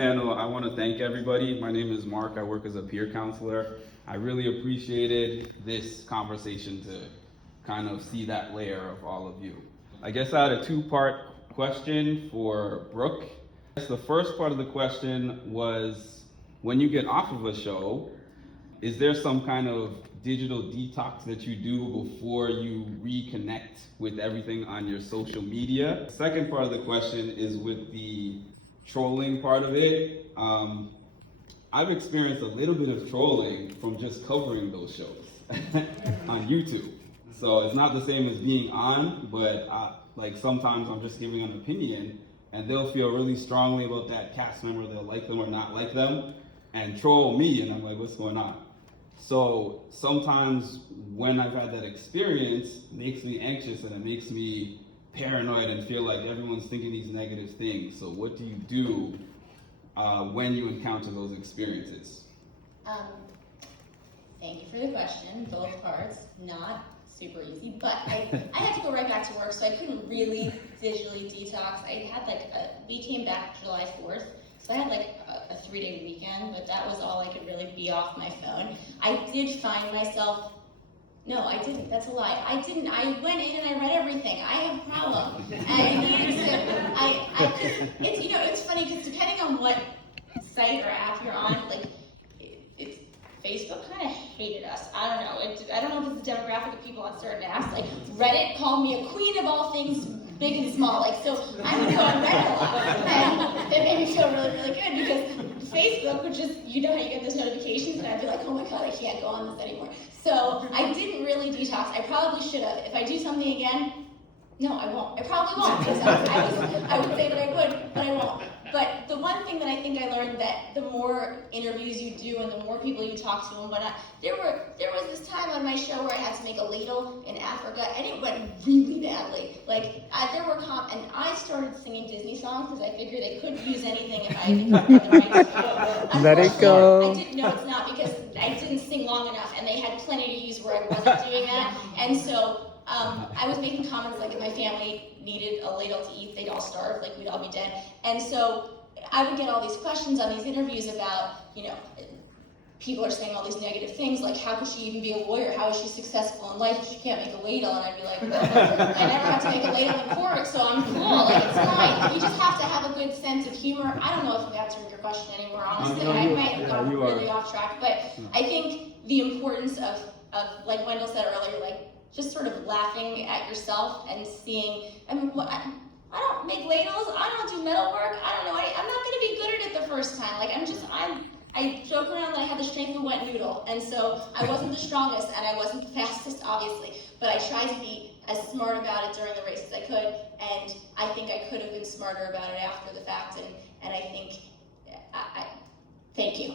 panel, I want to thank everybody. My name is Mark. I work as a peer counselor. I really appreciated this conversation to kind of see that layer of all of you. I guess I had a two-part question for Brooke. The first part of the question was, when you get off of a show, is there some kind of digital detox that you do before you reconnect with everything on your social media? The second part of the question is with the trolling part of it. I've experienced a little bit of trolling from just covering those shows on YouTube. So it's not the same as being on, but like sometimes I'm just giving an opinion and they'll feel really strongly about that cast member, they'll like them or not like them, and troll me, and I'm like, what's going on? So sometimes when I've had that experience, it makes me anxious and it makes me paranoid and feel like everyone's thinking these negative things. So what do you do when you encounter those experiences? Thank you for the question. Both parts, not super easy, but I had to go right back to work, so I couldn't really digitally detox. I had we came back July 4th, so I had a 3-day weekend, but that was all I could really be off my phone. I did find myself, no, I didn't, that's a lie. I didn't, I went in and I read everything. I have a problem. I needed to, it's funny because depending on what site or app you're on, Facebook kind of hated us. I don't know. I don't know if it's the demographic of people on certain apps. Like Reddit called me a queen of all things big and small. So I would go on Reddit a lot, and it made me feel really, really good because Facebook would just, you know how you get those notifications, and I'd be like, oh my god, I can't go on this anymore. So I didn't really detox. I probably should have. If I do something again, no, I won't. I probably won't. I would say that I would, but I won't. But the one thing that I think I learned, that the more interviews you do and the more people you talk to and whatnot, there was this time on my show where I had to make a ladle in Africa, and it went really badly. And I started singing Disney songs because I figured they couldn't use anything if I didn't have the rights. Let it go. No, it's not, because I didn't sing long enough, and they had plenty to use where I wasn't doing that, and so I was making comments like if my family needed a ladle to eat, they'd all starve, like we'd all be dead. And so I would get all these questions on these interviews about, people are saying all these negative things, like how could she even be a lawyer? How is she successful in life if she can't make a ladle? And I'd be like, well, I never have to make a ladle in court, so I'm cool, it's fine. You just have to have a good sense of humor. I don't know if I'm answering your question anymore, honestly. I might have gone really off track, but I think the importance of like Wendell said earlier, just sort of laughing at yourself and seeing, I don't make ladles, I don't do metal work, I don't know, I'm not going to be good at it the first time. I joke around that I had the strength of a wet noodle, and so I wasn't the strongest and I wasn't the fastest, obviously, but I tried to be as smart about it during the race as I could, and I think I could have been smarter about it after the fact, and I think, thank you.